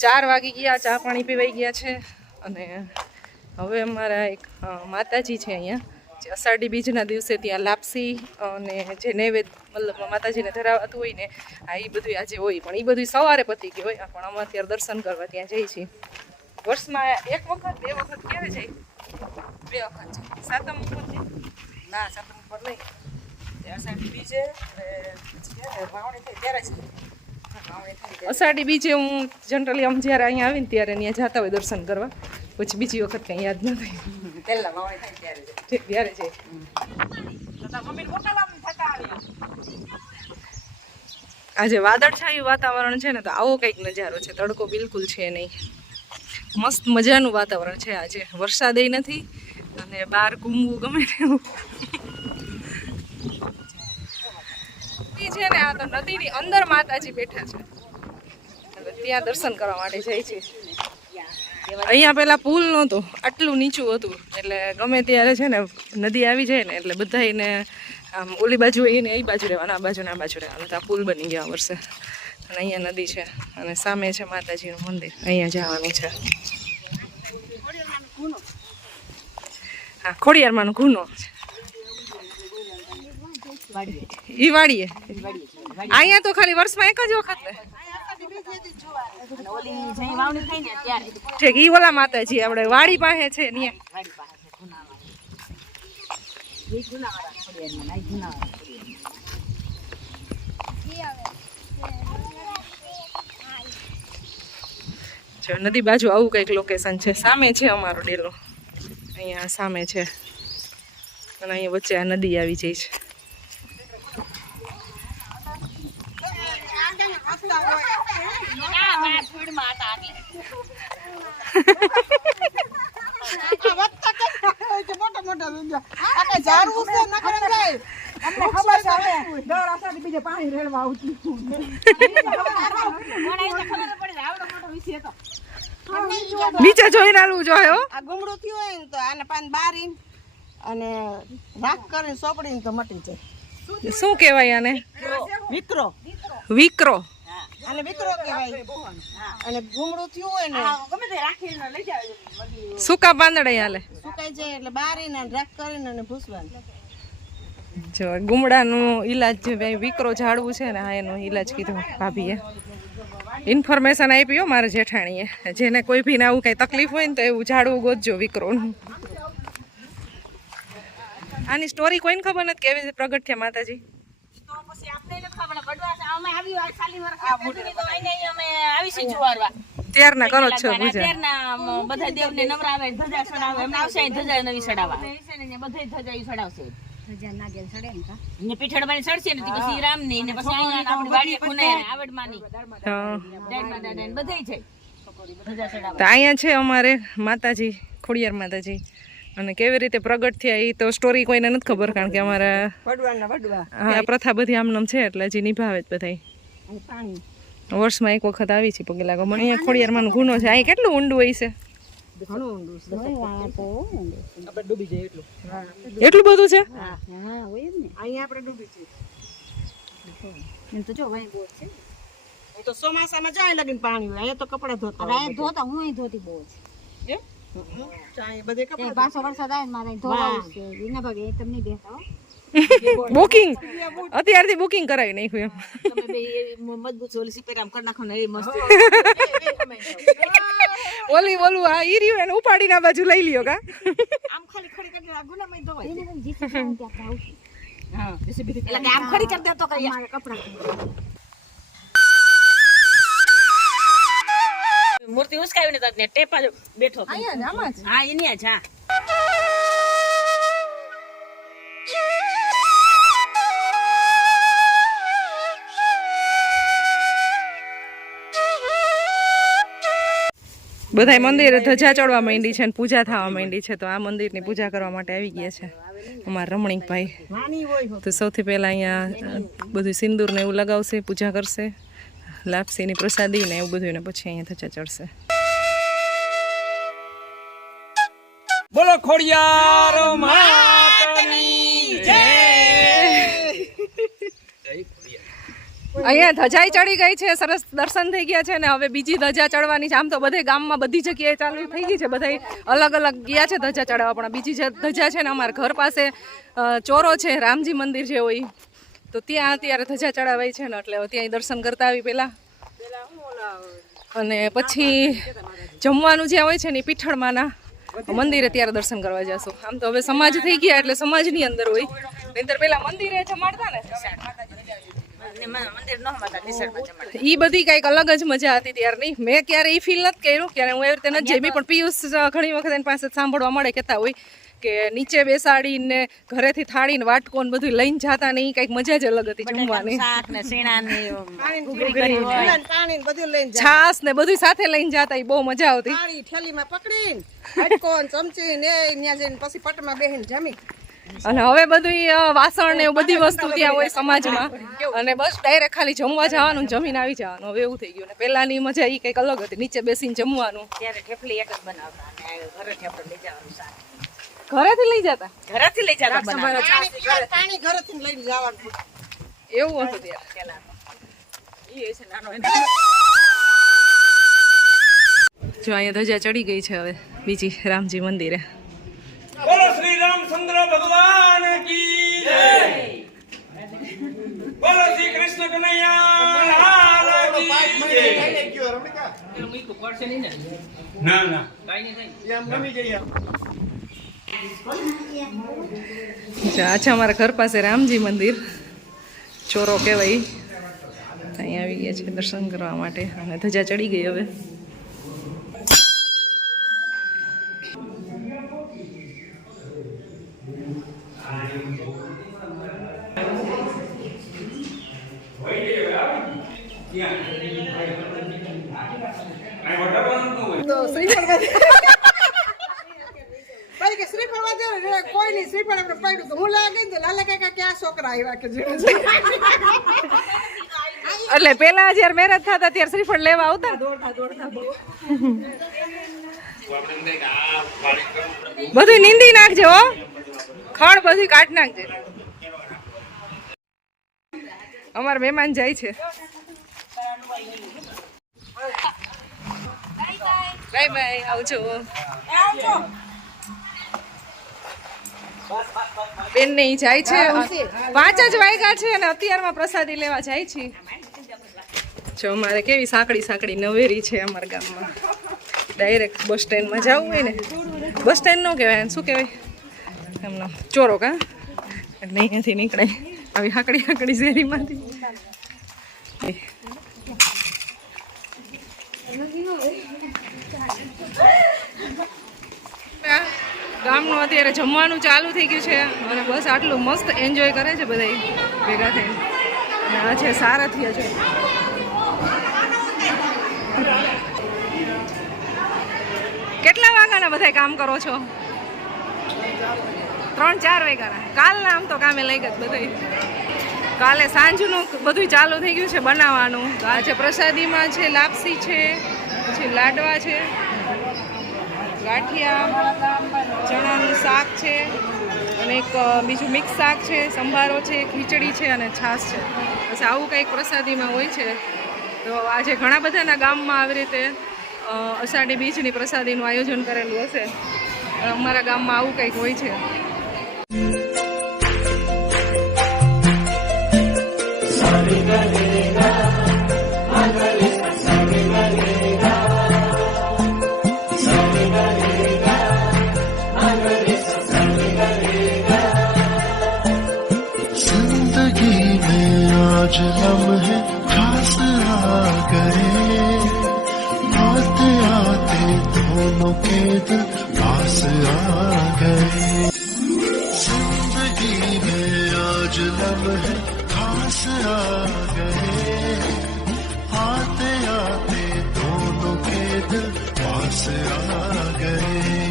4 વાગી ગયા, ચા પાણી પીવાઈ ગયા છે અને હવે અમારા એક માતાજી છે અહીંયા જે અષાઢી બીજના દિવસે ત્યાં લાપસી અને જે નૈવેદ્ય મતલબ માતાજીને ધરાવાતું હોય ને એ બધું આજે હોય, પણ એ બધું સવારે પતી ગયું હોય. પણ અમે અત્યારે દર્શન કરવા ત્યાં જઈએ છીએ. વર્ષમાં 1 વખત 2 વખત ક્યારે જાય? 2 વખત જાય. સાતમ ઉપર ના, સાતમ ઉપર નહીં, અષાઢી બીજે વાવણી થાય ત્યારે જ. અષાઢી બીજે હું જનરલી આમ જ્યારે અહીંયા આવીને ત્યારે ત્યાં જતા હોય દર્શન કરવા, પછી બીજી વખત કંઈ યાદ ન થાય. પહેલાં વાવણી થાય ત્યારે છે. આજે વાદળછાયું વાતાવરણ છે ને, તો આવો કંઈક નજારો છે. તડકો બિલકુલ છે નહીં, મસ્ત મજાનું વાતાવરણ છે આજે. વરસાદ નથી અને બહાર ઘૂમવું ગમે તેવું છે ને. આ તો નદીની અંદર માતાજી બેઠા છે, ત્યાં દર્શન કરવા માટે જાય છે. અહીંયા પેલા પુલ નહોતો, આટલું નીચું હતું, એટલે ગમે ત્યારે છે ને નદી આવી જાય ને એટલે બધાને આમ ઓલી બાજુ એને એ બાજુ રહેવાનું, આ બાજુ ને આ બાજુ રહેવાનું. તો આ પુલ બની ગયા વર્ષે અને અહીંયા નદી છે અને સામે છે માતાજીનું મંદિર. અહીંયા જવાનું છે. હા, ખોડિયારમાંનો ગુનો ઈ વાડીએ. અહીંયા તો ખાલી વર્ષમાં 1 જ વખત ને. ઠીક, ઈ ઓલા માતાજી આપણે વાડી પાસે છે ને. નદી બાજુ આવું કઈક લોકેશન છે. સામે છે અમારો ડેલો, અહીંયા સામે છે અને અહીંયા વચ્ચે આ નદી આવી જાય છે. નીચે જોઈને આલવું જોઈએ. આ ગુમડું થયું હોય ને તો આને પાન બારીને અને રાખ કરીને સોપડીને તો મટી જાય. શું કહેવાય આને? વિકરો. વિકરો. આને વિકરો કહેવાય. અને ગુમડું થયું હોય ને ગમે તે રાખીને લઈ જાય. સૂકા પાંદડે હાલે. સુકાઈ જાય એટલે બારીને રાખ કરીને અને ભૂસવાનું. જો ગુમડાનું ઈલાજ, વિકરો ઝાડવું છે ને, હા એનું ઈલાજ કીધું ભાભીએ. ઇન્ફોર્મેશન આપી મારા જેઠાણીએ. જેને કોઈ ભી આવું કઈ તકલીફ હોય ને તો એવું ઝાડવું ગોતજો વિકરોનું. આની સ્ટોરી કોઈને ખબર નથી કેવી રીતે પ્રગટ થયા માતાજી. ત્યારના કરો છો પૂજા. બધા દેવને નવરાવે, ધજા ચડાવે, એમને આવશે ધજા નવી ચડાવવા. બધે ધજા ઈ ચડાવશે. ધજા નાગેલ ચડે ને પીઠડવાની ચડશે ને પછી રામ ની ને પછી અહીંયા આપણી વાડીએ ખૂણે આવડમાની બધે છે ધજા ચડાવવા. તો અહીંયા છે અમારે માતાજી, ખોડિયાર માતાજી. અને કેવી રીતે પ્રગટ થયા એ તો સ્ટોરી કોઈને નથી ખબર, કારણ કે અમારા હા પ્રથા બધી આમનામ છે એટલે હજી નિભાવે જ બધા. વર્ષમાં 1 વખત આવી છે પગે લાગો. મને અહીંયા ખોડિયારમાંનો ગુનો છે. અહીં કેટલું ઊંડું હોય છે? એટલું બધું છે? તો ચોમાસામાં જાય લગીને પાણી હોય. અહીંયા તો કપડા ધોતા હું ધોતી બહુ છે. બુકિંગ અત્યારથી બુકિંગ કરાવી નાખ્યું એમ. મજબૂત ઓલી સિપેરામ કરી નાખો ને એ મસ્ત. ઓલી ઓલું આ ઈર્યું એને ઉપાડીને આ બાજુ લઈ લ્યો કા. આમ ખાલી ખડી કરી આ ગુનામાં ધોવાય. હા એટલે કે આમ ખડી કરી દે તો કઈ કપડા મૂર્તિ ઉસકાવીને તો ટેપા બેઠો. હા એની જ. હા બધા મંદિરે ધજા ચડવા માંડી છે અને પૂજા થવા માંડી છે. તો આ મંદિરની પૂજા કરવા માટે આવી ગયા છે અમારા રમણીકભાઈ. તો સૌથી પહેલા અહીંયા બધું સિંદૂર ને એવું લગાવશે, પૂજા કરશે, લાપસીની પ્રસાદી ને એવું બધું, ને પછી અહીંયા ધજા ચડશે. બોલો ખોડિયાર માતાની જય. અહીંયા ધજાઈ ચડી ગઈ છે, સરસ દર્શન થઈ ગયા છે ને હવે બીજી ધજા ચડવાની છે. આમ તો બધે ગામમાં બધી જગ્યાએ ચાલુ થઈ ગઈ છે, બધા અલગ અલગ ગયા છે ધજા ચડાવવા, પણ બીજી જે ધજા છે ને અમારા ઘર પાસે ચોરો છે, રામજી મંદિર છે હોય, તો ત્યાં અત્યારે ધજા ચડાવાય છે ને એટલે ત્યાં દર્શન કરતા આવી પહેલાં. અને પછી જમવાનું જ્યાં હોય છે ને પીઠળમાંના મંદિરે ત્યારે દર્શન કરવા જશું. આમ તો હવે સમાજ થઈ ગયા એટલે સમાજની અંદર હોય, નહીંતર પેલા મંદિરે જમાડતા ને ઈ બધી કઈક અલગ જ મજા હતી ત્યારની. મેં ક્યારે ઈ ફીલ નથી કર્યું, ક્યારે હું એવી રીતે નથી જમી, પણ પિયુષ ઘણી વખત એની પાસે સાંભળવા મળે કહેતા હોય કે નીચે બેસાડીને ઘરેથી થાળીને વાટકો ને બધું લઈને જતા ને ઈ કઈક મજા જ અલગ હતી જમવાની. છાસ ને બધું સાથે લઈને જતા, ઈ બહુ મજા આવતી. થેલીમાં પકડીને વાટકો ને ચમચી ને ત્યાં જઈને પછી પટમાં બેહીને જમી. અને હવે બધું વાસણ ને બધી વસ્તુ ત્યાં હોય સમાજમાં, અને બસ ડાયરેક્ટ ખાલી જમવા જવાનું, જમીને આવી જવાનું. હવે એવું થઈ ગયું ને પેલાની મજા ઈ કઈક અલગ હતી, નીચે બેસીને જમવાનું. ત્યારે ઠેપલી એક જ બનાવતા અને ઘરેથી આપણે લઈ જવાનું શાક. ઘરેથી લઈ જતા, ઘરેથી લઈ જતા પાણી ઘરેથી લઈને જવાનું. એવું હતું ત્યારે. જો અહીંયા ધજા ચડી ગઈ છે હવે બીજી રામજી મંદિરે. બોલો શ્રી રામચંદ્ર ભગવાન કી જય. બોલો શ્રી કૃષ્ણ કનૈયા લાલ કી જય. ના ના આ છે અમારા ઘર પાસે રામજી મંદિર, ચોરો કહેવાય. અહીંયા આવી ગયા છે દર્શન કરવા માટે અને ધજા ચડી ગઈ હવે. કોઈ નહીં શ્રીફળ આપણે પડ્યું તો હું લાગે ને લાલા કાકા ક્યાં છોકરા આવ્યા કે એટલે પેલા જયારે મેરેજ થતા ત્યારે શ્રીફળ લેવા આવતા, બધું નીંદી નાખજે હો, ખડ બધું કાઢ નાખજે. અમારા મહેમાન જાય છે. બાય બાય, આવજો. બેન ને જાય છે, 5 જ વાગ્યા છે અને અત્યારમાં પ્રસાદી લેવા જાય છે. જો અમારે કેવી સાંકડી સાંકડી નવેરી છે અમારા ગામમાં. ડાયરેક્ટ બસ સ્ટેન્ડમાં જવું હોય ને, બસ સ્ટેન્ડ નો કહેવાય, શું કહેવાય એમનો ચોરો કા, એટલે અહીંયાથી નીકળાય આવી હાકડી હાકડી શેરીમાંથી. ગામનું અત્યારે જમવાનું ચાલુ થઈ ગયું છે અને બસ આટલું મસ્ત એન્જોય કરે છે બધા ભેગા થઈને. આ છે સારથિયા છે. કેટલા વાગ્યાના બધા કામ કરો છો? 3-4 વાગ્યાના. કાલના આમ તો કામે લઈ ગયા બધા. કાલે સાંજનું બધું ચાલુ થઈ ગયું છે બનાવવાનું. આજે પ્રસાદીમાં છે લાપસી છે, પછી લાડવા છે, ગાંઠિયા, ચણાનું શાક છે, અને એક બીજું મિક્સ શાક છે, સંભારો છે, ખીચડી છે અને છાશ છે. બસ આવું કંઈક પ્રસાદીમાં હોય છે. તો આજે ઘણા બધાના ગામમાં આવી રીતે અષાઢી બીજની પ્રસાદીનું આયોજન કરેલું હશે. અમારા ગામમાં આવું કંઈક હોય છે. आज लम्हे खास आ गए, आते आते दोनों के दिल पास आ गए. जिंदगी में आज लम्हे खास आ गए, आते आते दोनों के दिल पास आ गए.